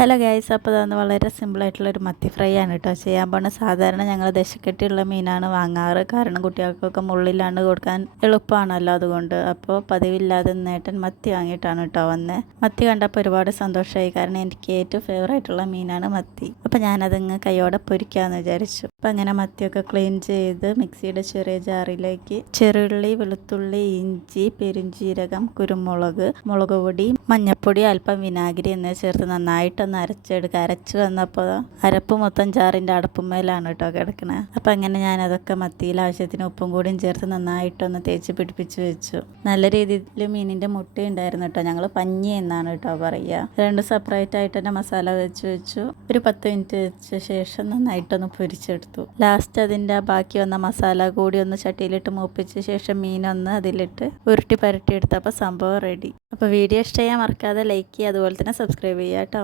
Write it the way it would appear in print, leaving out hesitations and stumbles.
Hello guys, അപ്പോൾ അതൊന്ന് വളരെ സിമ്പിളായിട്ടുള്ളൊരു മത്തി ഫ്രൈ ആണ് കേട്ടോ ചെയ്യാൻ പോകുന്നത്. സാധാരണ ഞങ്ങൾ ദശക്കെട്ടിയുള്ള മീനാണ് വാങ്ങാറ്, കാരണം കുട്ടികൾക്കൊക്കെ മുള്ളില്ലാണ്ട് കൊടുക്കാൻ എളുപ്പമാണല്ലോ അതുകൊണ്ട്. അപ്പോൾ പതിവില്ലാതെ നേട്ടൻ മത്തി വാങ്ങിയിട്ടാണ് കേട്ടോ വന്നത്. മത്തി കണ്ടപ്പോൾ ഒരുപാട് സന്തോഷമായി, കാരണം എനിക്ക് ഏറ്റവും ഫേവറായിട്ടുള്ള മീനാണ് മത്തി. അപ്പോൾ ഞാനതങ്ങ് കൈയോടെ പൊരിക്കാമെന്ന് വിചാരിച്ചു. അപ്പോൾ അങ്ങനെ മത്തിയൊക്കെ ക്ലീൻ ചെയ്ത് മിക്സിയുടെ ചെറിയ ജാറിലേക്ക് ചെറുള്ളി, വെളുത്തുള്ളി, ഇഞ്ചി, പെരുംജീരകം, കുരുമുളക്, മുളക് പൊടി, മഞ്ഞൾപ്പൊടി, അല്പം വിനാഗിരി എന്നിവ ചേർത്ത് നന്നായിട്ട് അരച്ച് വന്നപ്പോൾ അരപ്പ് മൊത്തം ജാറിൻ്റെ അടപ്പുമേലാണ് കേട്ടോ കിടക്കണത്. അപ്പം അങ്ങനെ ഞാനതൊക്കെ മത്തിയിൽ ആവശ്യത്തിന് ഉപ്പും കൂടിയും ചേർത്ത് നന്നായിട്ടൊന്ന് തേച്ച് പിടിപ്പിച്ച് വെച്ചു. നല്ല രീതിയിൽ മീനിൻ്റെ മുട്ട ഉണ്ടായിരുന്നു കേട്ടോ. ഞങ്ങൾ പഞ്ഞി എന്നാണ് കേട്ടോ പറയുക. രണ്ട് സെപ്പറേറ്റ് ആയിട്ട് തന്നെ മസാല വെച്ചു. ഒരു 10 മിനിറ്റ് വെച്ച ശേഷം നന്നായിട്ടൊന്ന് പൊരിച്ചെടുത്തു. ലാസ്റ്റ് അതിൻ്റെ ബാക്കി വന്ന മസാല കൂടി ഒന്ന് ചട്ടിയിലിട്ട് മൂപ്പിച്ച ശേഷം മീനൊന്ന് അതിലിട്ട് ഉരുട്ടി പരട്ടി എടുത്തപ്പോൾ സംഭവം റെഡി. അപ്പോൾ വീഡിയോ ഇഷ്ടം ചെയ്യാൻ മറക്കാതെ ലൈക്ക് ചെയ്യുക, അതുപോലെ തന്നെ സബ്സ്ക്രൈബ് ചെയ്യുക കേട്ടോ.